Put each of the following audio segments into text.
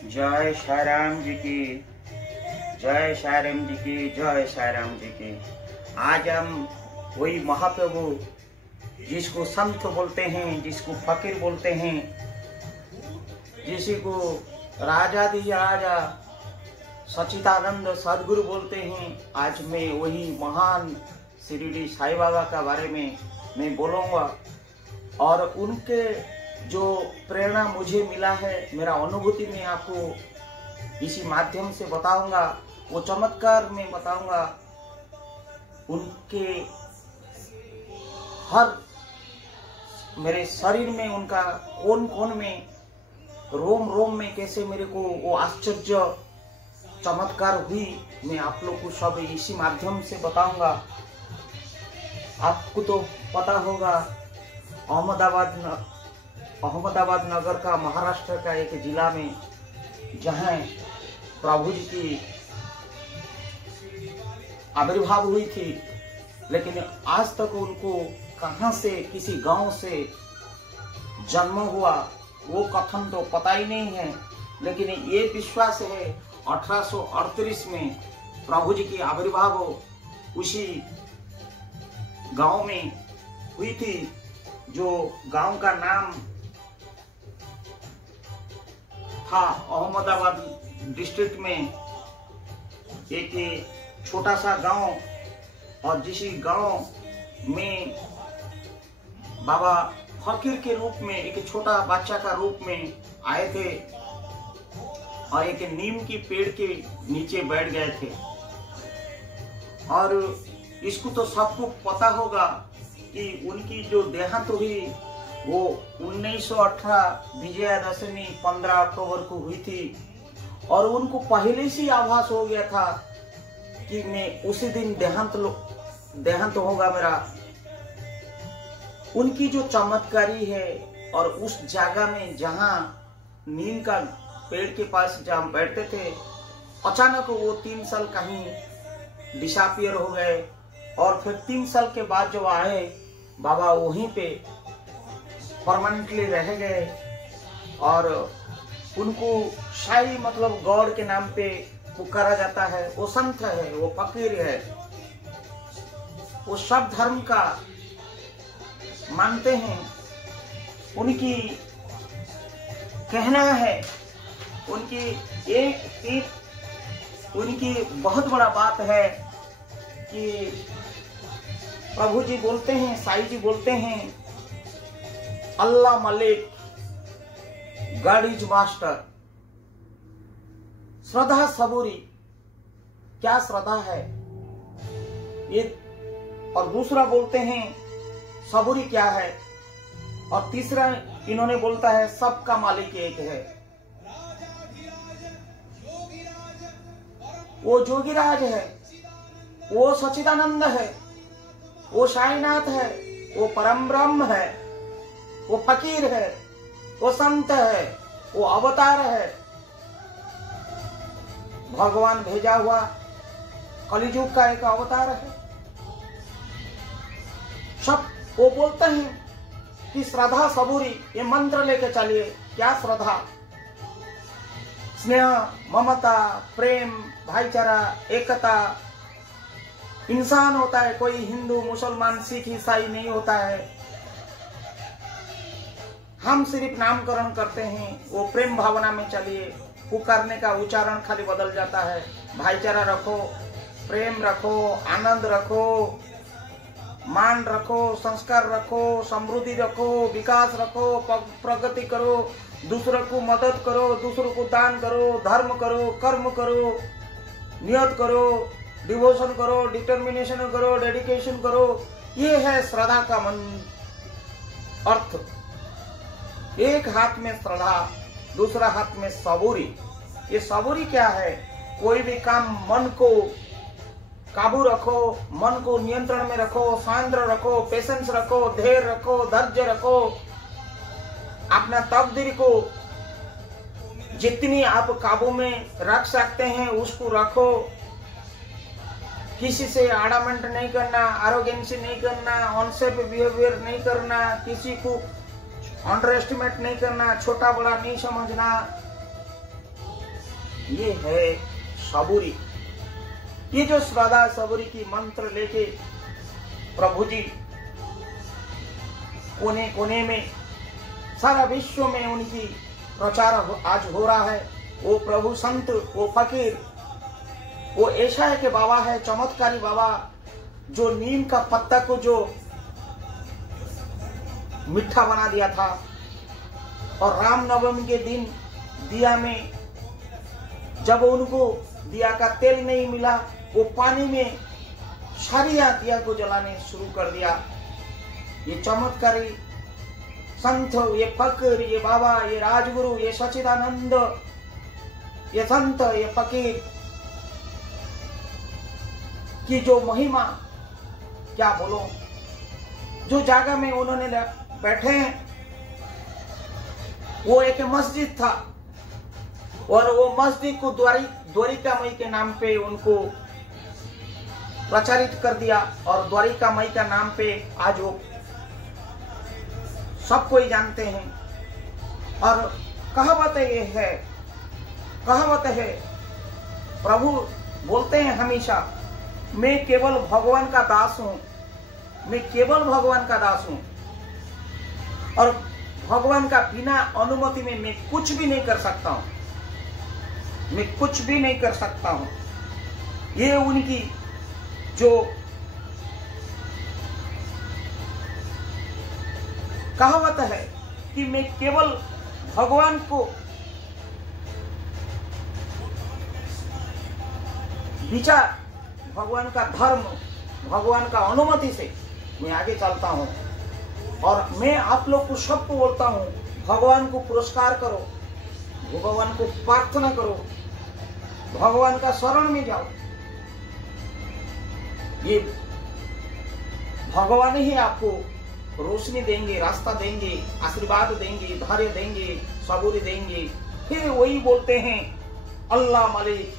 जय श्री राम जी की, जय श्री राम जी की, जय श्री राम जी की। आज हम वही महाप्रभु जिसको संत बोलते हैं, जिसको फकीर बोलते हैं, जिसको राजा सच्चिदानंद सदगुरु बोलते हैं, आज मैं वही महान शिरडी साईं बाबा का बारे में मैं बोलूँगा। और उनके जो प्रेरणा मुझे मिला है, मेरा अनुभूति में आपको इसी माध्यम से बताऊंगा, वो चमत्कार में बताऊंगा। उनके हर मेरे शरीर में, उनका कोन कोन में, रोम रोम में कैसे मेरे को वो आश्चर्य चमत्कार हुई, मैं आप लोग को सब इसी माध्यम से बताऊंगा। आपको तो पता होगा, अहमदाबाद नगर का, महाराष्ट्र का एक जिला में, जहां प्रभु जी की आविर्भाव हुई थी, लेकिन आज तक उनको कहां से, किसी गांव से जन्म हुआ वो कथन तो पता ही नहीं है। लेकिन ये विश्वास है 1838 में प्रभु जी की आविर्भाव उसी गांव में हुई थी, जो गांव का नाम था अहमदाबाद डिस्ट्रिक्ट में एक छोटा सा गांव। और जिस गांव में बाबा फकीर के रूप में, एक छोटा बच्चा का रूप में आए थे और एक नीम की पेड़ के नीचे बैठ गए थे। और इसको तो सबको पता होगा कि उनकी जो देहांत हुई वो 1918 विजयादशमी 15 अक्टूबर को हुई थी। और उनको पहले से आभास हो गया था कि मैं उसी दिन देहांत होगा मेरा। उनकी जो चमत्कारी है, और उस जगह में जहां नीम का पेड़ के पास जहां बैठते थे, अचानक वो 3 साल कहीं डिसअपीयर हो गए। और फिर 3 साल के बाद जब आए, बाबा वहीं पे परमानेंटली रह गए। और उनको शाही मतलब गौड़ के नाम पे पुकारा जाता है। वो संत है, वो फकीर है, वो सब धर्म का मानते हैं। उनकी कहना है, उनकी बहुत बड़ा बात है कि प्रभु जी बोलते हैं, साईं जी बोलते हैं, अल्लाह मलिक, गॉड इज मास्टर। श्रद्धा सबूरी, क्या श्रद्धा है ये। और दूसरा बोलते हैं सबूरी क्या है। और तीसरा इन्होंने बोलता है सबका मालिक एक है। वो जोगीराज है, वो सच्चिदानंद है, वो साईनाथ है, वो परम ब्रह्म है, वो फकीर है, वो संत है, वो अवतार है, भगवान भेजा हुआ कलियुग का एक अवतार है। सब वो बोलते हैं कि श्रद्धा सबूरी, ये मंत्र लेके चलिए। क्या श्रद्धा? स्नेह, ममता, प्रेम, भाईचारा, एकता। इंसान होता है, कोई हिंदू, मुसलमान, सिख, ईसाई नहीं होता है। हम सिर्फ नामकरण करते हैं, वो प्रेम भावना में चलिए। पुकारने का उच्चारण खाली बदल जाता है। भाईचारा रखो, प्रेम रखो, आनंद रखो, मान रखो, संस्कार रखो, समृद्धि रखो, विकास रखो, प्रगति करो, दूसरों को मदद करो, दूसरों को दान करो, धर्म करो, कर्म करो, नियत करो, डिवोशन करो, डिटर्मिनेशन करो, डेडिकेशन करो। ये है श्रद्धा का अर्थ। एक हाथ में श्रद्धा, दूसरा हाथ में सबूरी। ये सबूरी क्या है? कोई भी काम मन को काबू रखो, मन को नियंत्रण में रखो, शांत रखो, पेशेंस रखो, धैर्य रखो, धैर्य रखो। अपना तकदीर को जितनी आप काबू में रख सकते हैं उसको रखो। किसी से आड़ामेंट नहीं करना, आरोगेंसी नहीं करना, अनसेफ बिहेवियर नहीं करना, किसी को अंडर एस्टिमेट नहीं करना, छोटा बड़ा नहीं समझना। ये है सबूरी। ये जो श्रद्धा सबूरी की मंत्र लेके प्रभु जी कोने कोने में सारा विश्व में उनकी प्रचार आज हो रहा है। वो प्रभु संत, वो फकीर, वो ऐसा है कि बाबा है, चमत्कारी बाबा, जो नीम का पत्ता को जो मीठा बना दिया था और रामनवमी के दिन दिया में जब उनको दिया का तेल नहीं मिला, वो पानी में सारिया दिया को जलाने शुरू कर दिया। ये चमत्कारी संत, ये फकीर, ये बाबा, ये राजगुरु, ये सच्चिदानंद, ये संत, ये फकीर की जो महिमा क्या बोलो। जो जगह में उन्होंने बैठे हैं वो एक मस्जिद था और वो मस्जिद को द्वारिकामयी के नाम पे उनको प्रचारित कर दिया और द्वारिकामयी का नाम पे आज वो सब कोई जानते हैं। और कहावत ये है, कहावत है, प्रभु बोलते हैं हमेशा, मैं केवल भगवान का दास हूं, मैं केवल भगवान का दास हूं और भगवान का बिना अनुमति में मैं कुछ भी नहीं कर सकता हूं, मैं कुछ भी नहीं कर सकता हूं। ये उनकी जो कहावत है कि मैं केवल भगवान को विचार, भगवान का धर्म, भगवान का अनुमति से मैं आगे चलता हूं। और मैं आप लोग को सबको बोलता हूं, भगवान को पुरस्कार करो, भगवान को प्रार्थना करो, भगवान का शरण में जाओ। ये भगवान ही आपको रोशनी देंगे, रास्ता देंगे, आशीर्वाद देंगे, धैर्य देंगे, सबूरी देंगे। फिर वही बोलते हैं, अल्लाह मालिक,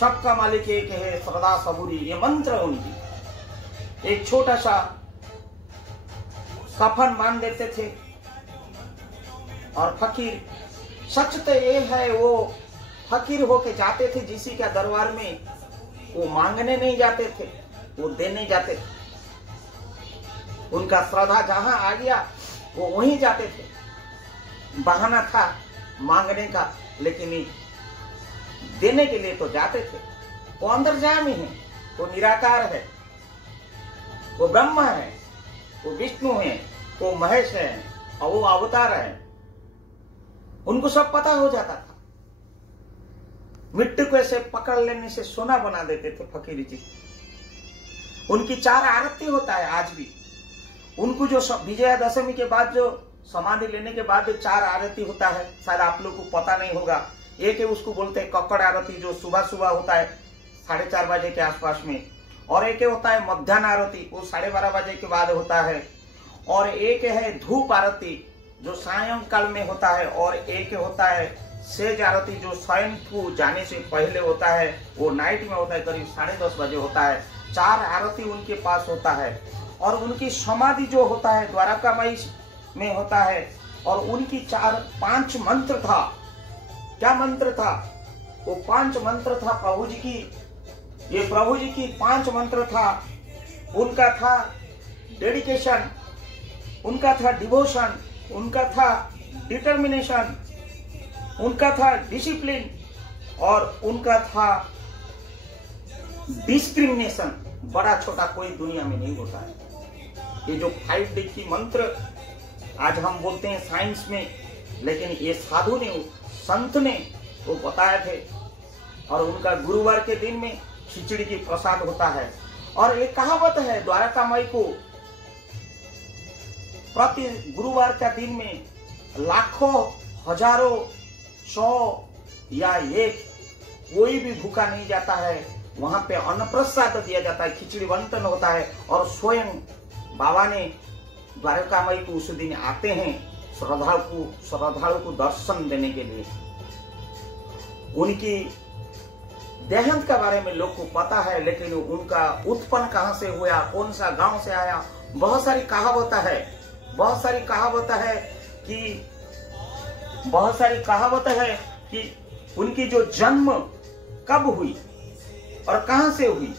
सबका मालिक एक है, श्रद्धा सबूरी, ये मंत्र उनकी। एक छोटा सा कफन बांध देते थे और फकीर, सच तो ये है, वो फकीर होके जाते थे किसी का दरबार में, वो मांगने नहीं जाते थे, वो देने जाते थे। उनका श्रद्धा जहां आ गया वो वहीं जाते थे। बहाना था मांगने का, लेकिन देने के लिए तो जाते थे। वो अंतर्यामी है, वो निराकार है, वो ब्रह्म है, वो विष्णु है, वो महेश है और वो अवतार है। उनको सब पता हो जाता था। मिट्टी को ऐसे पकड़ लेने से सोना बना देते थे फकीर जी। उनकी 4 आरती होता है आज भी। उनको जो विजयादशमी के बाद जो समाधि लेने के बाद 4 आरती होता है, शायद आप लोग को पता नहीं होगा। एक है उसको बोलते हैं कक्कड़ आरती, जो सुबह सुबह होता है 4:30 बजे के आसपास में, और एक होता है मध्याह्न आरती, वो 12:30 बजे के बाद होता है, और एक है धूप आरती जो सायंकाल में होता है, और एक होता है सेज आरती जो शयन को जाने से पहले होता है, वो नाइट में होता है, करीब 10:30 बजे होता है। 4 आरती उनके पास होता है। और उनकी समाधि जो होता है द्वारकामयी में होता है। और उनकी 5 मंत्र था। क्या मंत्र था? वो 5 मंत्र था प्रभु जी की। ये प्रभु जी की 5 मंत्र था। उनका था डेडिकेशन, उनका था डिवोशन, उनका था डिटर्मिनेशन, उनका था डिसिप्लिन, और उनका था डिस्क्रिमिनेशन। बड़ा छोटा कोई दुनिया में नहीं होता है। ये जो 5 D की मंत्र आज हम बोलते हैं साइंस में, लेकिन ये साधु ने, संत ने वो बताए थे। और उनका गुरुवार के दिन में खिचड़ी की प्रसाद होता है। और एक कहावत है द्वारकामयी को प्रति गुरुवार का दिन में लाखों, हजारों, 100 या 1 कोई भी भूखा नहीं जाता है। वहां पे अन्न प्रसाद दिया जाता है, खिचड़ी बंटन होता है। और स्वयं बाबा ने द्वारकामयी को उस दिन आते हैं श्रद्धालु को दर्शन देने के लिए। उनकी देहांत के बारे में लोग को पता है, लेकिन उनका उत्पन्न कहां से हुआ, कौन सा गांव से आया, बहुत सारी कहावत है। बहुत सारी कहावत है कि उनकी जो जन्म कब हुई और कहां से हुई,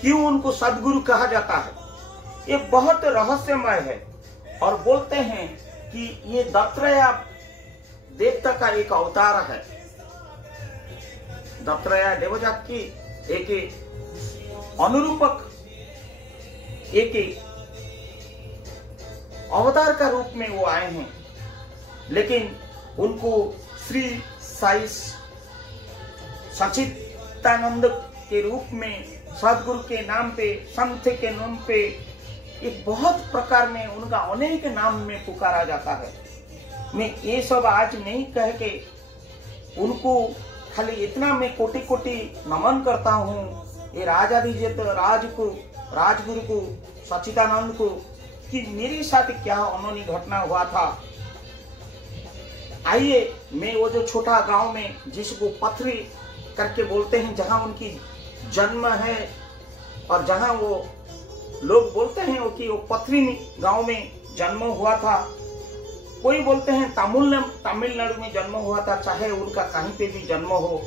क्यों उनको सदगुरु कहा जाता है, ये बहुत रहस्यमय है। और बोलते हैं कि ये दत्तात्रेय देवता का एक अवतार है। दत्तात्रेय देवजात की एक अनुरूपक, एक अवतार का रूप में वो आए हैं। लेकिन उनको श्री साई सच्चिदानंद के रूप में, सदगुरु के नाम पे, संत के नाम पे, एक बहुत प्रकार में उनका अनेक नाम में पुकारा जाता है। मैं ये सब आज नहीं कह के उनको खाली इतना मैं कोटि कोटि नमन करता हूँ ये राजाधिराज राजगुरु को, सच्चिदानंद को, कि मेरे साथ क्या अनोनी घटना हुआ था। आइए, मैं वो जो छोटा गांव में जिसको पथरी करके बोलते हैं, जहां उनकी जन्म है और जहां वो लोग बोलते हैं कि वो पथरी गांव में जन्म हुआ था। कोई बोलते हैं तमिलनाडु में जन्म हुआ था, चाहे उनका कहीं पे भी जन्म हो।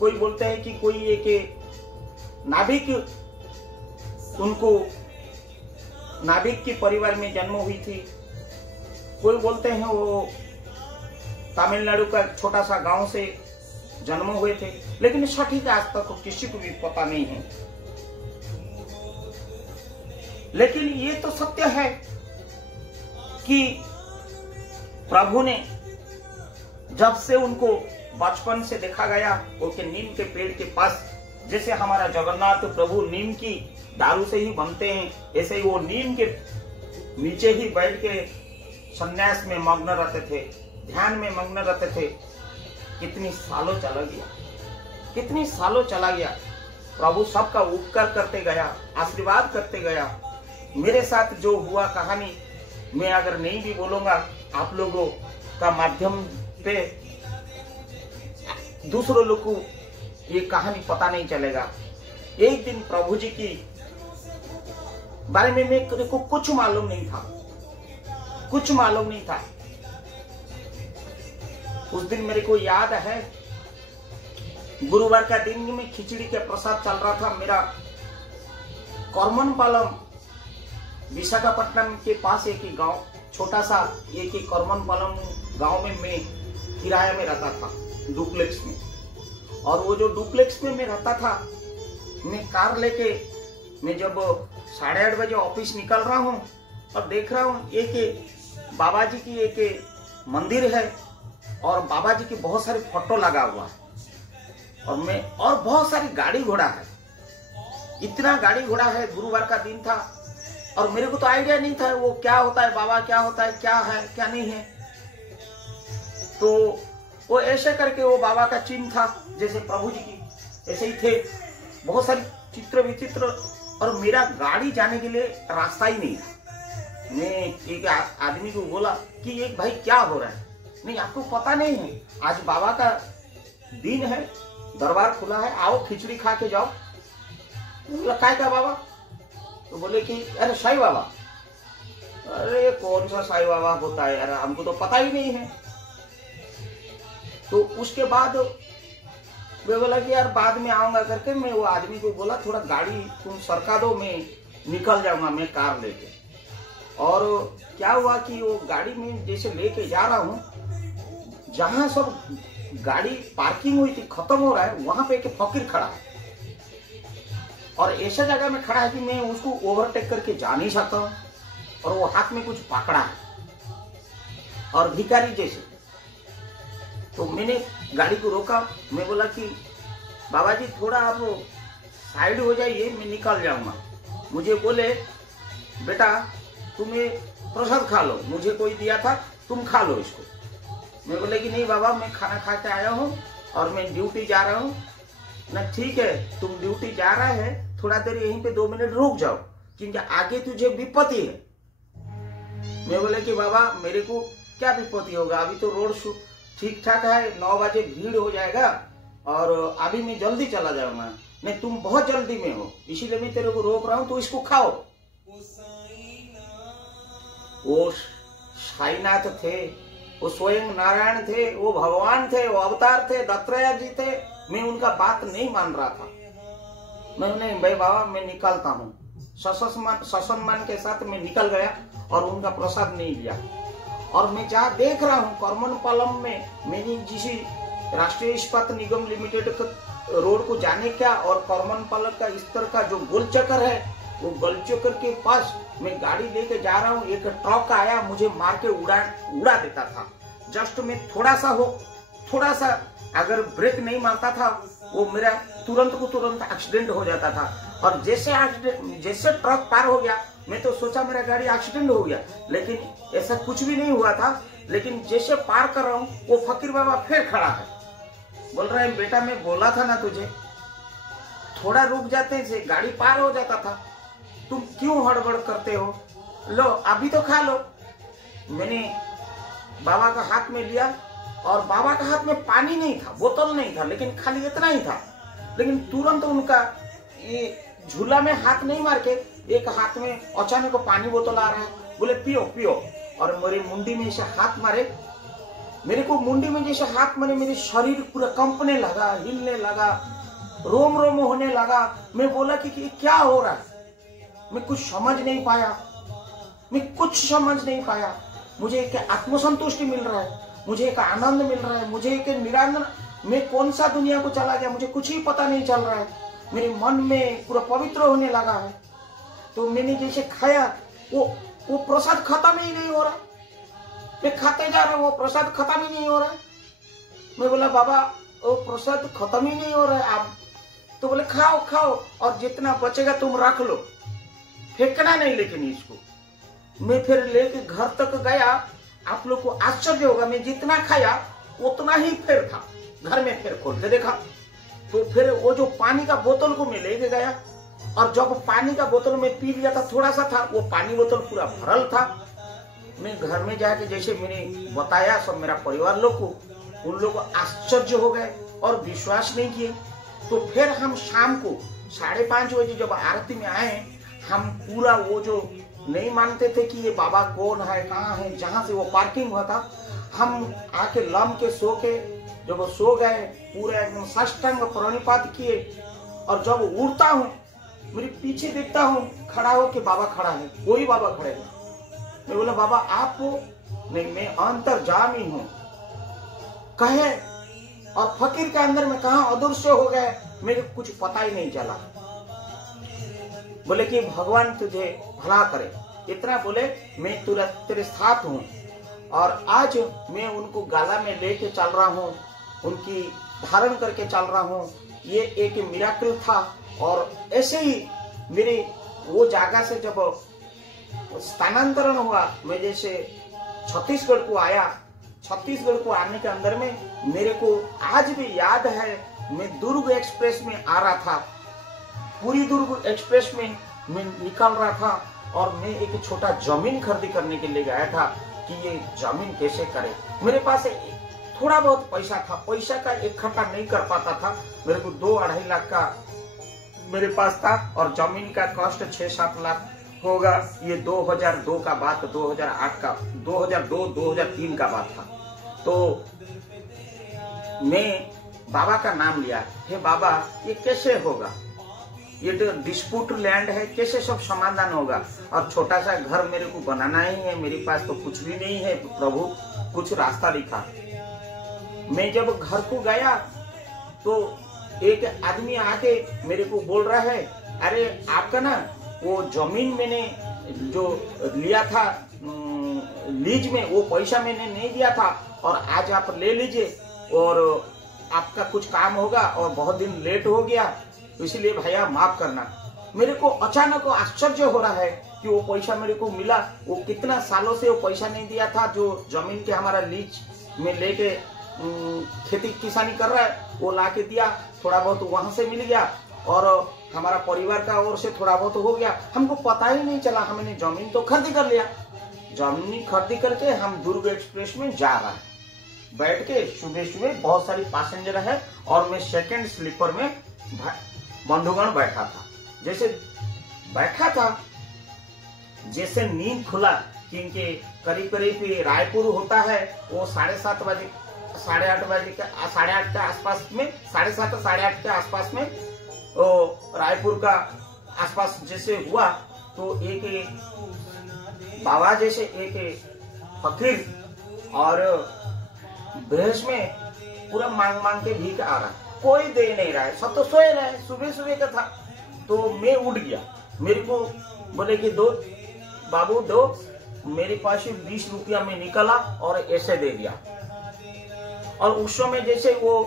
कोई बोलते हैं कि कोई एक नाविक, उनको नाविक के परिवार में जन्म हुई थी। कोई बोलते हैं वो तमिलनाडु का छोटा सा गांव से जन्म हुए थे, लेकिन सटीक आज तक किसी को भी पता नहीं है। लेकिन ये तो सत्य है कि प्रभु ने जब से उनको बचपन से देखा गया, वो के नीम के पेड़ के पास, जैसे हमारा जगन्नाथ प्रभु नीम की दारू से ही बनते हैं, ऐसे ही वो नीम के नीचे ही बैठ के संन्यास में मग्न रहते थे, ध्यान में मग्न रहते थे। कितनी सालों चला गया, कितनी सालों चला गया। प्रभु सबका उपकार करते गया, आशीर्वाद करते गया। मेरे साथ जो हुआ कहानी मैं अगर नहीं भी बोलूंगा, आप लोगों का माध्यम पे दूसरों लोग को ये कहानी पता नहीं चलेगा। एक दिन प्रभु जी की बारे में मेरे को कुछ मालूम नहीं था, कुछ मालूम नहीं था। उस दिन मेरे को याद है, गुरुवार का दिन में खिचड़ी का प्रसाद चल रहा था। मेरा कर्मनपालम, विशाखापट्टनम के पास एक गांव, छोटा सा एक कर्मनपालम गांव में मैं किराया में रहता था, डुप्लेक्स में। और वो जो डुप्लेक्स में मैं रहता था, मैं कार लेके मैं जब 8:30 बजे ऑफिस निकल रहा हूँ और देख रहा हूँ एक बाबा जी की एक मंदिर है और बाबा जी की बहुत सारी फोटो लगा हुआ है और बहुत सारी गाड़ी घोड़ा है। इतना गाड़ी घोड़ा है, गुरुवार का दिन था और मेरे को तो आइडिया नहीं था वो क्या होता है, बाबा क्या होता है, क्या है क्या नहीं है। तो वो ऐसे करके वो बाबा का चिन्ह था, जैसे प्रभु जी की ऐसे ही थे, बहुत सारी चित्र विचित्र। और मेरा गाड़ी जाने के लिए रास्ता ही नहीं था। मैं एक आदमी को बोला कि एक भाई क्या हो रहा है, नहीं आपको पता नहीं है आज बाबा का दिन है, दरबार खुला है, आओ खिचड़ी खा के जाओ। काय का बाबा? तो बोले कि अरे साईं बाबा। अरे कौन सा साईं बाबा होता है यार, हमको तो पता ही नहीं है। तो उसके बाद मैं बोला कि यार बाद में आऊंगा करके मैं वो आदमी को बोला थोड़ा गाड़ी तुम सरका दो, मैं निकल जाऊंगा मैं कार लेके। और क्या हुआ कि वो गाड़ी में जैसे लेके जा रहा हूँ, जहां सब गाड़ी पार्किंग हुई थी खत्म हो रहा है, वहां पे एक फकीर खड़ा है और ऐसा जगह में खड़ा है कि मैं उसको ओवरटेक करके जा नहीं सकता हूँ। और वो हाथ में कुछ पकड़ा है और भिखारी जैसे। तो मैंने गाड़ी को रोका, मैं बोला कि बाबा जी थोड़ा आप साइड हो जाइए, मैं निकल जाऊंगा। मुझे बोले बेटा तुम्हें प्रसाद खा लो, मुझे कोई दिया था, तुम खा लो इसको। मैं बोले कि नहीं बाबा मैं खाना खा के आया हूँ और मैं ड्यूटी जा रहा हूँ ना। ठीक है तुम ड्यूटी जा रहा है, थोड़ा देर यहीं पे 2 मिनट रुक जाओ क्योंकि आगे तुझे विपत्ति है। मैं बोले कि बाबा मेरे को क्या विपत्ति होगा, अभी तो रोड ठीक ठाक है, 9 बजे भीड़ हो जाएगा और अभी मैं जल्दी चला जाऊंगा। नहीं तुम बहुत जल्दी में हो, इसीलिए मैं तेरे को रोक रहा हूं, तो इसको खाओ। वो साईनाथ थे, वो स्वयं नारायण थे, वो भगवान थे, वो अवतार थे, दत्तात्रेय जी थे। मैं उनका बात नहीं मान रहा था। मैं नहीं भाई बाबा मैं निकलता हूँ, ससम्मान के साथ मैं निकल गया और उनका प्रसाद नहीं लिया। और मैं जहाँ देख रहा हूँ करमनपालम में, मैंने जिस राष्ट्रीय इस्पात निगम लिमिटेड रोड को जाने का और करमनपालम का इस तरह का जो गोल चक्कर है, वो गोल चक्कर के पास मैं गाड़ी लेके जा रहा हूँ, एक ट्रक आया, मुझे मार के उड़ा देता था। जस्ट मैं थोड़ा सा अगर ब्रेक नहीं मारता था, वो मेरा तुरंत को तुरंत एक्सीडेंट हो जाता था। और जैसे ट्रक पार हो गया, मैं तो सोचा मेरा गाड़ी एक्सीडेंट हो गया, लेकिन ऐसा कुछ भी नहीं हुआ था। लेकिन जैसे पार कर रहा हूँ, वो फकीर बाबा फिर खड़ा है, बोल रहा है बेटा मैं बोला था ना तुझे, थोड़ा रुक जाते से गाड़ी पार हो जाता था, तुम क्यों हड़बड़ करते हो, लो अभी तो खा लो। मैंने बाबा का हाथ में लिया और बाबा का हाथ में पानी नहीं था, बोतल नहीं था, लेकिन खाली इतना ही था। लेकिन तुरंत उनका ये झूला में हाथ नहीं मार के एक हाथ में अचानक पानी बोतल आ रहा है, बोले पियो पियो। और मेरी मुंडी में ऐसे हाथ मारे, मेरे को मुंडी में जैसे हाथ मारे, मेरे शरीर पूरा कंपने लगा, हिलने लगा, रोम रोम होने लगा। मैं बोला कि क्या हो रहा है, मैं कुछ समझ नहीं पाया। मुझे एक आत्मसंतुष्टि मिल रहा है, मुझे एक आनंद मिल रहा है, मुझे एक निरानंद, मैं कौन सा दुनिया को चला गया, मुझे कुछ ही पता नहीं चल रहा है। मेरे मन में पूरा पवित्र होने लगा है। तो मैंने जैसे खाया, वो प्रसाद खत्म ही नहीं हो रहा, मैं खाते जा रहा हूँ, वो प्रसाद खत्म ही नहीं हो रहा है। मैं बोला बाबा वो प्रसाद खत्म ही नहीं हो रहा है आप, तो बोले खाओ और जितना बचेगा तुम रख लो, फेंकना नहीं। लेकिन इसको मैं फिर लेके घर तक गया, आप लोग को आश्चर्य होगा, मैं जितना खाया उतना ही फिर था। घर में फिर खोल के देखा तो फिर वो जो पानी का बोतल को मैं लेके गया, और जब पानी का बोतल में पी लिया था, थोड़ा सा था, वो पानी बोतल पूरा भरल था। मैं घर में जाके जैसे मैंने बताया सब मेरा परिवार लोग को, उन लोग आश्चर्य हो गए और विश्वास नहीं किए। तो फिर हम शाम को 5:30 बजे जब आरती में आए, हम पूरा वो जो नहीं मानते थे कि ये बाबा कौन है, कहाँ है, जहां से वो पार्किंग हुआ था, हम आके लम के सो के जब वो सो गए, पूरा एकदम साष्टांग प्रणिपात किए। और जब उड़ता हूँ, मेरे पीछे देखता हूँ, खड़ा हो के बाबा खड़ा है, कोई बाबा खड़े हैं। मैं बोला बाबा आप हो? नहीं मैं अंतर्जामी हूँ कहे। और फकीर के अंदर में कहा अदृश्य हो गए, मेरे कुछ पता ही नहीं चला। बोले कि भगवान तुझे भला करे, इतना बोले। मैं तेरे साथ हूँ। और आज मैं उनको गाला में लेके चल रहा हूँ, उनकी धारण करके चल रहा हूँ। ये एक मिराकल था। और ऐसे ही मेरे वो जगह से जब स्थानांतरण हुआ, मैं जैसे छत्तीसगढ़ को आया, छत्तीसगढ़ को आने के अंदर में मेरे को आज भी याद है, मैं दुर्ग एक्सप्रेस में आ रहा था, पूरी दुर्ग एक्सप्रेस में मैं निकल रहा था। और मैं एक छोटा जमीन खरीदी करने के लिए गया था कि ये जमीन कैसे करे। मेरे पास थोड़ा बहुत पैसा था, पैसा का इकट्ठा नहीं कर पाता था। मेरे को 2-2.5 लाख का मेरे पास था, और जमीन का कॉस्ट 6-7 लाख होगा। ये 2002 का बात, 2008 का, 2002-2003 का बात था। तो मैं बाबा का नाम लिया, हे बाबा ये कैसे होगा, ये तो डिस्प्यूट लैंड है, कैसे सब समाधान होगा। और छोटा सा घर मेरे को बनाना ही है, मेरे पास तो कुछ भी नहीं है, प्रभु कुछ रास्ता दिखा। मैं जब घर को गया तो एक आदमी आके मेरे को बोल रहा है, अरे आपका ना वो जमीन मैंने जो लिया था लीज में, वो पैसा मैंने नहीं दिया था, और आज आप ले लीजिए, और आपका कुछ काम होगा, और बहुत दिन लेट हो गया, इसलिए भैया माफ करना। मेरे को अचानक आश्चर्य हो रहा है कि वो पैसा मेरे को मिला। वो कितना सालों से वो पैसा नहीं दिया था, जो जमीन के हमारा लीज में लेके खेती किसानी कर रहा है, वो ला के दिया। थोड़ा बहुत वहां से मिल गया, और हमारा परिवार का ओर से थोड़ा बहुत हो गया। हमको पता ही नहीं चला, हमने जमीन तो खरीदी कर लिया। जमीन खरीदी करके हम दुर्ग एक्सप्रेस में जा रहा है, बैठ के सुबह सुबह बहुत सारी पैसेंजर है, और मैं सेकंड स्लीपर में बंधुगण बैठा था। जैसे बैठा था, जैसे नींद खुला, क्योंकि करीब करीब रायपुर होता है वो 7:30 बजे 8:30 बजे के 8:30 के आसपास में 7:30 8:30 के आसपास में वो रायपुर का आसपास जैसे हुआ तो एक बाबा जैसे एक फकीर और बेहस में पूरा मांग मांग के भीख आ रहा, कोई दे नहीं रहा है, सब तो सोए रहे। सुबह सुबह का था तो मैं उठ गया, मेरे को बोले कि दो बाबू दो, मेरे पास 20 रुपया में निकला और ऐसे दे दिया। और उस समय जैसे वो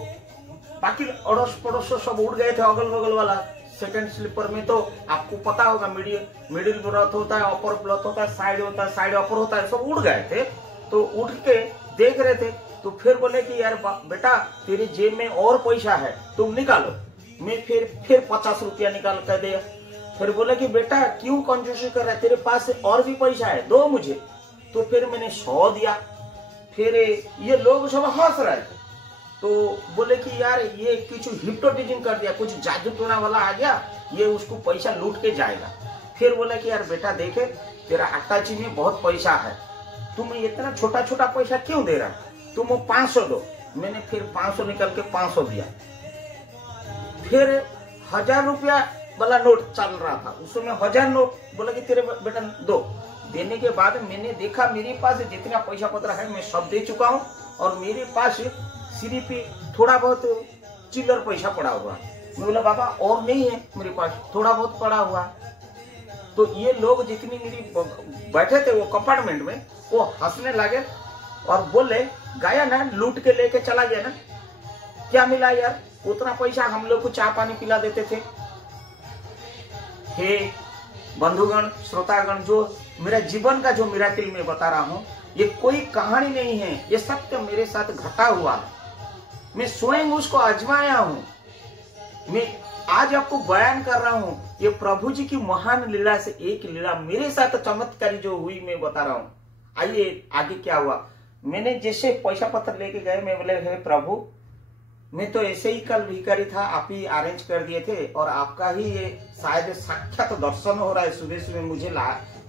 बाकी अड़ोस पड़ोस सब उठ गए थे, अगल बगल वाला सेकंड स्लीपर में तो आपको पता होगा मिडिल ब्लॉथ होता है, अपर ब्लॉथ होता है, साइड होता है, साइड अपर होता है, सब उड़ गए थे। तो उठ के देख रहे थे तो फिर बोले कि यार बेटा तेरी जेब में और पैसा है, तुम निकालो। मैं फिर 50 रुपया निकाल कर दिया। फिर बोले कि बेटा क्यों कंजूसी कर रहा है, तेरे पास और भी पैसा है, दो मुझे। तो फिर मैंने 100 दिया। फिर ये लोग सब हंस रहे थे तो बोले कि यार ये कुछ हिप्नोटिज्म कर दिया, कुछ जादू टोना वाला आ गया, ये उसको पैसा लूट के जाएगा। फिर बोला कि यार बेटा देखे तेरा अट्टाची में बहुत पैसा है, तुम इतना छोटा छोटा पैसा क्यों दे रहा है, तुम 500 दो। मैंने फिर 500 निकल के 500 दिया। फिर 1000 रुपया वाला नोट चल रहा था, उस समय 1000 नोट। बोला कि तेरे बेटा दो। देने के बाद मैंने देखा मेरे पास जितना पैसा पत्र है मैं सब दे चुका हूँ और मेरे पास सिर्फ थोड़ा बहुत चिल्लर पैसा पड़ा हुआ। मैं बोला बाबा और नहीं है मेरे पास, थोड़ा बहुत पड़ा हुआ। तो ये लोग जितनी मेरी बैठे थे वो कंपार्टमेंट में वो हंसने लगे और बोले गया ना, लूट के लेके चला गया ना, क्या मिला यार, उतना पैसा हम लोग को चाय पानी पिला देते थे। हे बंधुगण श्रोतागण, जो मेरा जीवन का जो मिराकिल मैं बता रहा हूँ ये कोई कहानी नहीं है, ये सत्य मेरे साथ घटा हुआ है। मैं स्वयं उसको आजमाया हूँ, मैं आज आपको बयान कर रहा हूँ। ये प्रभु जी की महान लीला से एक लीला मेरे साथ चमत्कारी जो हुई मैं बता रहा हूँ। आइए आगे क्या हुआ। मैंने जैसे पैसा पत्र लेके गए, मैं बोले हे प्रभु मैं तो ऐसे ही कल भिखारी था, आप ही अरेंज कर दिए थे और आपका ही ये शायद साक्षात दर्शन हो रहा है। सुबह सुबह मुझे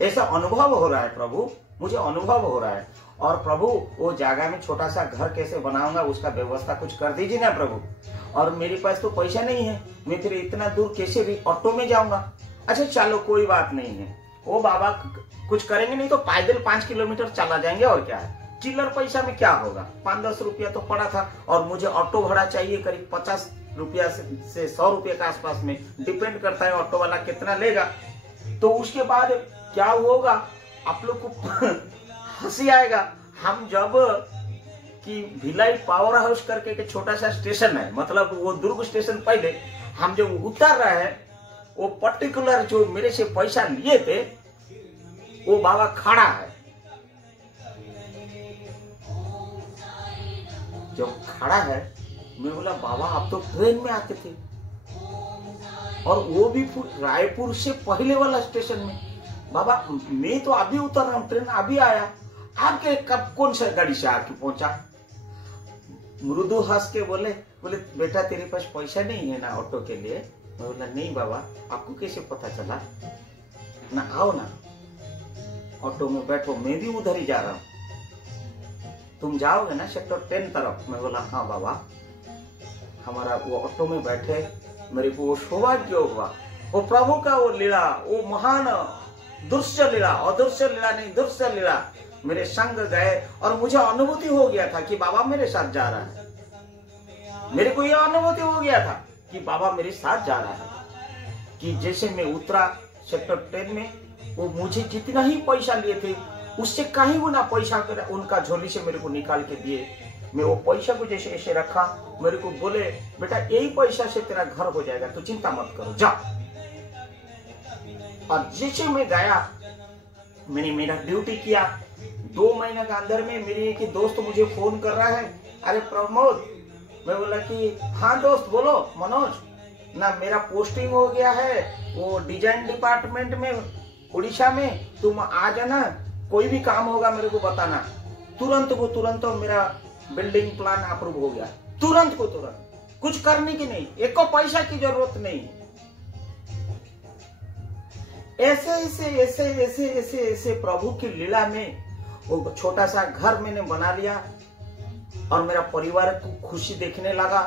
ऐसा अनुभव हो रहा है प्रभु, मुझे अनुभव हो रहा है। और प्रभु वो जगह में छोटा सा घर कैसे बनाऊंगा उसका व्यवस्था कुछ कर दीजिए ना प्रभु। और मेरे पास तो पैसा नहीं है, मैं फिर इतना दूर कैसे भी ऑटो में जाऊंगा। अच्छा चलो कोई बात नहीं है, वो बाबा कुछ करेंगे नहीं तो पैदल 5 किलोमीटर चला जाएंगे और क्या है, चिल्लर पैसा में क्या होगा। 5-10 रुपया तो पड़ा था और मुझे ऑटो भाड़ा चाहिए करीब 50 रुपया से 100 रुपये के आसपास में, डिपेंड करता है ऑटो वाला कितना लेगा। तो उसके बाद क्या होगा आप लोग को हंसी आएगा। हम जब कि भिलाई पावर हाउस करके एक छोटा सा स्टेशन है, मतलब वो दुर्ग स्टेशन, पहले हम जब उतर रहे हैं वो पर्टिकुलर जो मेरे से पैसा लिए थे वो बाबा खड़ा है। जब खड़ा है मैं बोला बाबा आप तो ट्रेन में आते थे और वो भी रायपुर से पहले वाला स्टेशन में। बाबा मैं तो अभी उतर रहा हूँ, ट्रेन अभी आया, आपके कब कौन सा गाड़ी से आके पहुंचा। मृदु हंस के बोले बेटा तेरे पास पैसा नहीं है ना ऑटो के लिए। मैं बोला नहीं बाबा आपको कैसे पता चला, ना आओ ना ऑटो में बैठो, मैं भी उधर ही जा रहा हूँ, तुम जाओगे ना सेक्टर 10 तरफ। मैं बोला हाँ बाबा। हमारा वो ऑटो में बैठे, मेरे को वो सौभाग्य हुआ, वो प्रभु का वो लीला, वो महान दृश्य लीला, अदृश्य लीला नहीं दृश्य लीला मेरे संग गए और मुझे अनुभूति हो गया था कि बाबा मेरे साथ जा रहा है। मेरे को यह अनुभूति हो गया था कि बाबा मेरे साथ जा रहा है। कि जैसे मैं उतरा सेक्टर 10 में, वो मुझे जितना ही पैसा लिए थे उससे कहीं गुना पैसा उनका झोली से मेरे को निकाल के दिए। मैं वो पैसा को जैसे ऐसे रखा, मेरे को बोले बेटा यही पैसा से तेरा घर हो जाएगा, तो चिंता मत करो जा। और जैसे मैं गया मैंने मेरा ड्यूटी किया। 2 महीने के अंदर में मेरी एक दोस्त मुझे फोन कर रहा है, अरे प्रमोद। मैं बोला कि हाँ दोस्त बोलो मनोज ना, मेरा पोस्टिंग हो गया है वो डिजाइन डिपार्टमेंट में उड़ीसा में, तुम आ जाना, कोई भी काम होगा मेरे को बताना। तुरंत को तुरंत मेरा बिल्डिंग प्लान अप्रूव हो गया, तुरंत को तुरंत, कुछ करने की नहीं, एक को पैसा की जरूरत नहीं। ऐसे ऐसे ऐसे ऐसे ऐसे ऐसे प्रभु की लीला में वो छोटा सा घर मैंने बना लिया और मेरा परिवार को खुशी देखने लगा।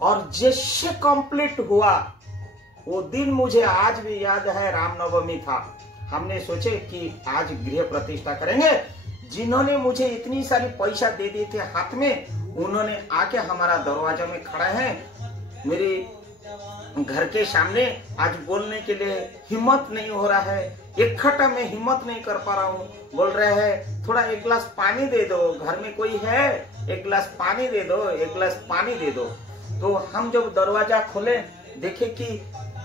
और जैसे कंप्लीट हुआ वो दिन मुझे आज भी याद है, रामनवमी था। हमने सोचे कि आज गृह प्रतिष्ठा करेंगे। जिन्होंने मुझे इतनी सारी पैसा दे दिए थे हाथ में, उन्होंने आके हमारा दरवाजा में खड़ा है, मेरे घर के सामने। आज बोलने के लिए हिम्मत नहीं हो रहा है, इकट्ठा में हिम्मत नहीं कर पा रहा हूँ। बोल रहे हैं थोड़ा एक गिलास पानी दे दो, घर में कोई है, एक गिलास पानी दे दो, एक गिलास पानी दे दो। तो हम जब दरवाजा खोले देखे कि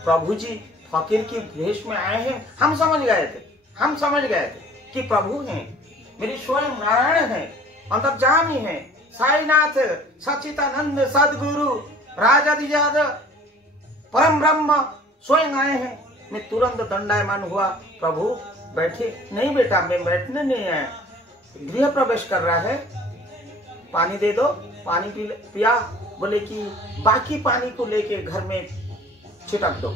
प्रभु जी फकीर की भेष में आए हैं। हम समझ गए थे कि प्रभु हैं, मेरी स्वयं नारायण है, अंतर्यामी है, साईनाथ सच्चिदानंद सदगुरु राजाधिराज परम ब्रह्म स्वयं आए हैं। मैं तुरंत दंडायमान हुआ, प्रभु बैठे। नहीं बेटा, मैं बैठने नहीं आया, गृह प्रवेश कर रहा है, पानी दे दो। पानी पिया। बोले कि बाकी पानी को लेके घर में छिटक दो,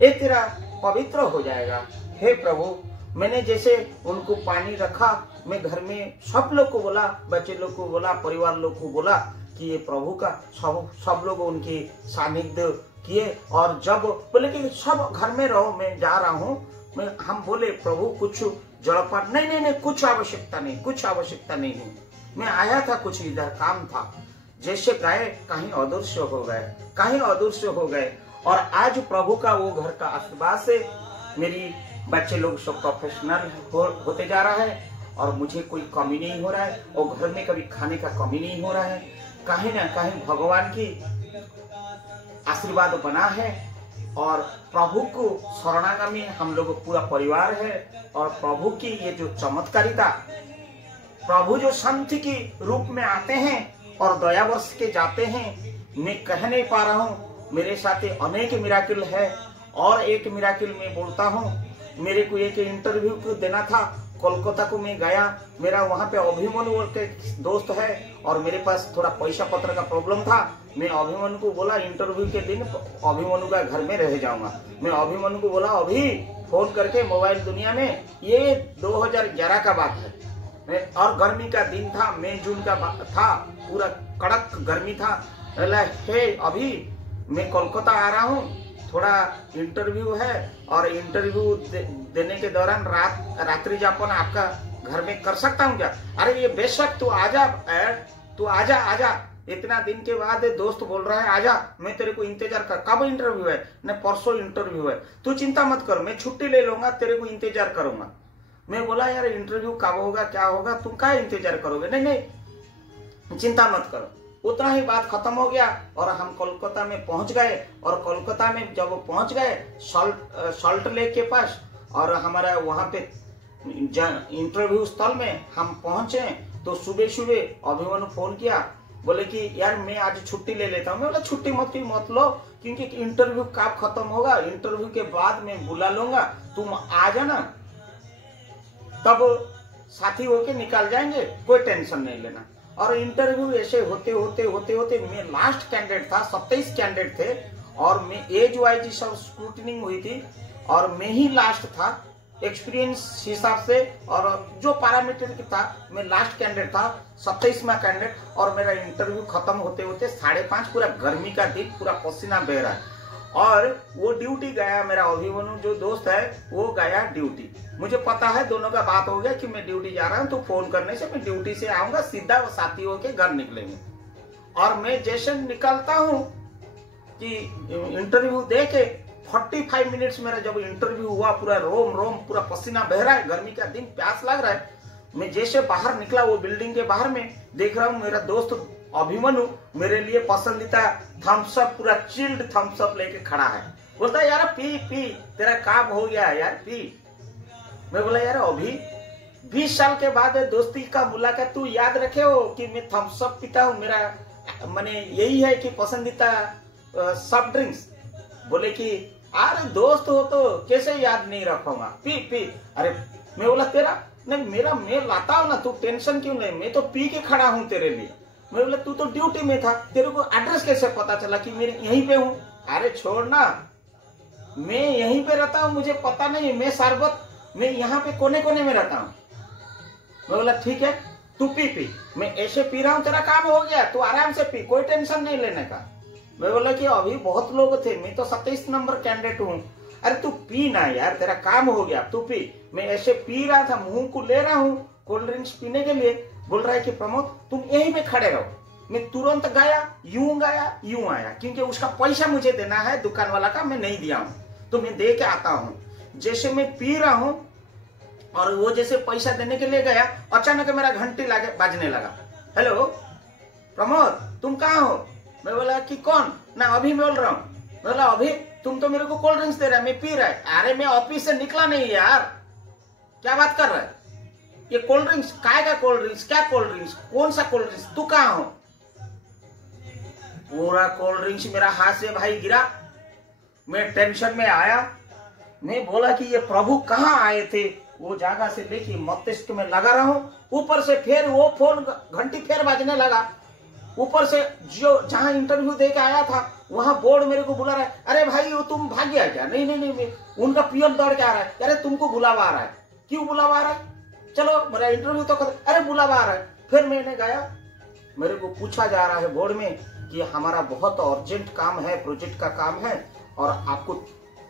ये तेरा पवित्र हो जाएगा। हे प्रभु, मैंने जैसे उनको पानी रखा, मैं घर में सब लोग को बोला, बच्चे लोग को बोला, परिवार लोग को बोला कि ये प्रभु का सब लोग उनकी सानिध्य किए। और जब बोले कि सब घर में रहो, मैं जा रहा हूँ, हम बोले प्रभु कुछ जलपान, नहीं, कुछ आवश्यकता नहीं है, मैं आया था, कुछ इधर काम था। जैसे गए कहीं अदृश्य हो गए। और आज प्रभु का वो घर का आशीर्वाद से मेरी बच्चे लोग सब प्रोफेशनल होते जा रहा है और मुझे कोई कमी नहीं हो रहा है, और घर में कभी खाने का कमी नहीं हो रहा है। कहीं ना कहीं भगवान की आशीर्वाद बना है और प्रभु को शरणागमी हम लोग पूरा परिवार है। और प्रभु की ये जो चमत्कारिता, प्रभु जो संत की रूप में आते हैं और दया वर्ष के जाते हैं, मैं कह नहीं पा रहा हूँ। मेरे साथ अनेक मिराकिल है। और एक मिराकिल मैं बोलता हूँ, मेरे को एक इंटरव्यू को देना था, कोलकाता को मैं गया। मेरा वहाँ पे अभिमन्यु के दोस्त है और मेरे पास थोड़ा पैसा पत्र का प्रॉब्लम था। मैं अभिमन्यु को बोला इंटरव्यू के दिन अभिमन्यु का घर में रह जाऊंगा। मैं अभिमन्यु को बोला अभी फोन करके मोबाइल दुनिया में, ये 2011 का बात है और गर्मी का दिन था, मई जून का था, पूरा कड़क गर्मी था। हे अभी मैं कोलकाता आ रहा हूँ, थोड़ा इंटरव्यू है और इंटरव्यू देने के दौरान रात्रि जापन आपका घर में कर सकता हूँ क्या? अरे ये बेशक तू आजा। इतना दिन के बाद दोस्त बोल रहा है आजा, मैं तेरे को इंतजार कर। कब इंटरव्यू है? न परसों इंटरव्यू है। तू चिंता मत कर, मैं छुट्टी ले लूंगा, तेरे को इंतजार करूंगा। मैं बोला यार इंटरव्यू कब होगा, क्या होगा, तुम क्या इंतजार करोगे? नहीं चिंता मत करो। उतना ही बात खत्म हो गया और हम कोलकाता में पहुंच गए। और कोलकाता में जब पहुंच गए सॉल्ट लेक के पास, और हमारा वहां पे इंटरव्यू स्थल में हम पहुंचे, तो सुबह अभिमन्यु फोन किया, बोले कि यार मैं आज छुट्टी ले लेता हूँ। मैं बोला छुट्टी मत लो, क्योंकि इंटरव्यू कब खत्म होगा, इंटरव्यू के बाद मैं बुला लूंगा, तुम आ जाना, तब साथी होके निकल जाएंगे, कोई टेंशन नहीं लेना। और इंटरव्यू ऐसे होते मैं लास्ट कैंडिडेट था, 27 कैंडिडेट थे और मैं एज वाइज सब स्क्रूटनिंग हुई थी और मैं ही लास्ट था एक्सपीरियंस हिसाब से, और जो पैरामीटर की था मैं लास्ट कैंडिडेट था, 27वां कैंडिडेट। और मेरा इंटरव्यू खत्म होते 5:30, पूरा गर्मी का दिन, पूरा पसीना बह रहा है। और वो ड्यूटी गया, मेरा अभिमन्यु जो दोस्त है वो गया ड्यूटी। मुझे पता है दोनों का बात हो गया कि मैं ड्यूटी जा रहा हूँ, तो फोन करने से मैं ड्यूटी से आऊंगा, सीधा वो साथी होके घर निकलेंगे। और मैं जैसे निकलता हूँ कि इंटरव्यू दे के 45 मिनट्स मेरा जब इंटरव्यू हुआ, पूरा रोम पूरा पसीना बह रहा है, गर्मी का दिन, प्यास लग रहा है। मैं जैसे बाहर निकला, वो बिल्डिंग के बाहर में देख रहा हूँ मेरा दोस्त अभिमन्यु मेरे लिए पसंदीदा थम्स अप, पूरा चिल्ड थम्स अप लेके खड़ा है। बोलता है यार पी तेरा काम हो गया यार, पी। मैं बोला यार अभी 20 साल के बाद दोस्ती का मुलाकात, तू याद रखे हो कि मैं थम्स अप पीता हूँ, मेरा माने यही है कि पसंदीदा सॉफ्ट ड्रिंक्स। बोले कि अरे दोस्त हो तो कैसे याद नहीं रखूंगा, पी। अरे मैं बोला तेरा नहीं, मेरा मैं लाता हूँ ना, तू टेंशन क्यों नहीं, मैं तो पी के खड़ा हूँ तेरे लिए। मैं बोला तू तो ड्यूटी में था, तेरे को एड्रेस कैसे पता चला कि मैं यहीं पे हूँ? अरे छोड़ ना, मैं यहीं पे रहता हूँ, मुझे पता नहीं, मैं यहाँ पे कोने कोने में रहता हूँ। मैं बोला ठीक है, तू पी, मैं ऐसे पी रहा हूँ, तेरा काम हो गया, तू आराम से पी, कोई टेंशन नहीं लेने का। मैं बोला कि अभी बहुत लोग थे, मैं तो 27 नंबर कैंडिडेट हूँ। अरे तू पी ना यार, तेरा काम हो गया, तू पी। मैं ऐसे पी रहा था, मुंह को ले रहा हूँ कोल्ड ड्रिंक्स पीने के लिए। बोल रहा है कि प्रमोद तुम यहीं पे खड़े रहो। मैं तुरंत गया, यूं आया, क्योंकि उसका पैसा मुझे देना है, दुकान वाला का मैं नहीं दिया हूँ, तो मैं दे के आता हूँ। जैसे मैं पी रहा हूँ और वो जैसे पैसा देने के लिए गया, अचानक मेरा घंटी बाजने लगा। हेलो प्रमोद, तुम कहाँ हो? मैं बोला कि कौन? ना अभी बोल रहा हूँ। बोला अभी तुम तो मेरे को कोल्ड ड्रिंक्स दे रहा है, मैं पी रहा है। अरे मैं ऑफिस से निकला नहीं यार, क्या बात कर रहा है? ये कोल्ड ड्रिंक्स काय का कोल्ड ड्रिंक्स? क्या कोल्ड ड्रिंक्स? कौन सा कोल्ड ड्रिंक्स? तू कहाँ हो? पूरा कोल्ड ड्रिंक्स मेरा हाथ से भाई गिरा। मैं टेंशन में आया। मैं बोला कि ये प्रभु कहाँ आए थे? वो जगह से लेके मस्तिष्क में लगा रहा हूँ, ऊपर से फिर वो फोन घंटी फिर बाजने लगा। ऊपर से जो जहां इंटरव्यू दे के आया था वहां बोर्ड मेरे को बुला रहा है। अरे भाई वो तुम भाग गया क्या? नहीं, उनका पियन दौड़ के आ रहा है। अरे तुमको बुलावा आ रहा है। क्यों बुलावा आ रहा है? चलो मेरा इंटरव्यू तो कर। अरे बुलावा आ रहा है। फिर मैंने गया, मेरे को पूछा जा रहा है बोर्ड में कि हमारा बहुत अर्जेंट काम है, प्रोजेक्ट का काम है, और आपको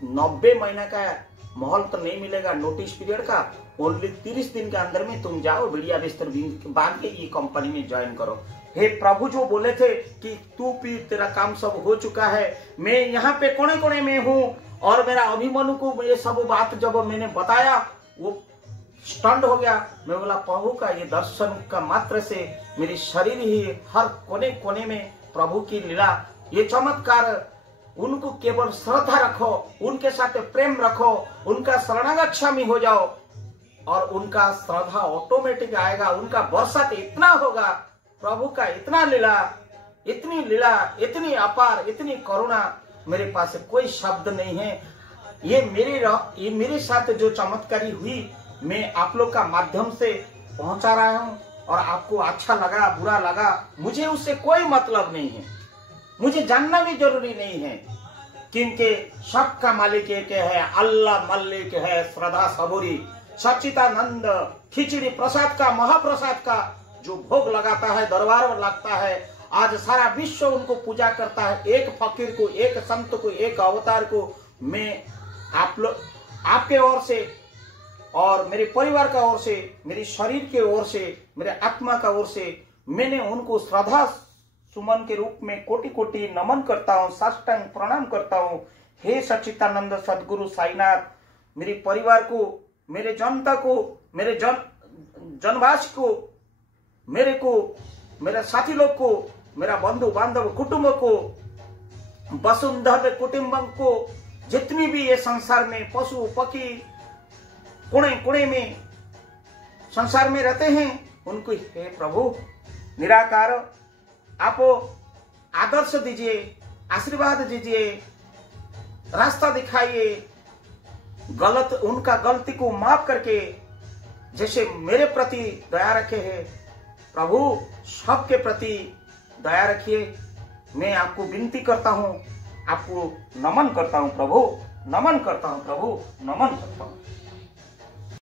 90 महीना का माहौल तो नहीं मिलेगा नोटिस पीरियड का, ओनली 30 दिन के अंदर में तुम जाओ, बढ़िया बिस्तर बांध के ये कंपनी में ज्वाइन करो। हे प्रभु, जो बोले थे कि तू पी, तेरा काम सब हो चुका है, मैं यहाँ पे कोने कोने में हूँ। और मेरा अभिमन्यु को ये सब बात जब मैंने बताया, वो स्टंड हो गया। मैं बोला प्रभु का ये दर्शन का मात्र से मेरी शरीर ही हर कोने कोने में प्रभु की लीला, ये चमत्कार। उनको केवल श्रद्धा रखो, उनके साथ प्रेम रखो, उनका शरणागत स्वामी हो जाओ और उनका श्रद्धा ऑटोमेटिक आएगा। उनका बरसात इतना होगा, प्रभु का इतना लीला, इतनी अपार, इतनी करुणा, मेरे पास कोई शब्द नहीं है। ये मेरे साथ जो चमत्कारी हुई, मैं आप लोग का माध्यम से पहुंचा रहा हूं, और आपको अच्छा लगा बुरा लगा मुझे उससे कोई मतलब नहीं है, मुझे जानना भी जरूरी नहीं है, क्योंकि सबका मालिक एक है, अल्लाह मल्लिक है, श्रद्धा सबूरी, सच्चिदानंद खिचड़ी प्रसाद का, महाप्रसाद का जो भोग लगाता है, दरबार लगता है। आज सारा विश्व उनको पूजा करता है। एक फकीर को, एक संत को, एक अवतार को मैं आपके ओर से और मेरे परिवार का ओर से, मेरे शरीर के ओर से, मेरे आत्मा का ओर से मैंने उनको श्रद्धा सुमन के रूप में कोटि कोटि नमन करता हूँ, साष्टांग प्रणाम करता हूँ। हे सच्चिदानंद सदगुरु साईनाथ, मेरे परिवार को, मेरे जनता को, मेरे जनवासी को, मेरे साथी लोग को, मेरा बंधु बांधव कुटुंब को, वसुंधरा कुटुंबम को, जितनी भी ये संसार में पशु पक्षी कोने कोने में संसार में रहते हैं, उनको हे प्रभु निराकार आप आदर्श दीजिए, आशीर्वाद दीजिए, रास्ता दिखाइए, उनका गलती को माफ करके जैसे मेरे प्रति दया रखे हैं, प्रभु सबके प्रति दया रखिए। मैं आपको विनती करता हूँ, आपको नमन करता हूँ प्रभु, नमन करता हूँ प्रभु, नमन करता हूँ।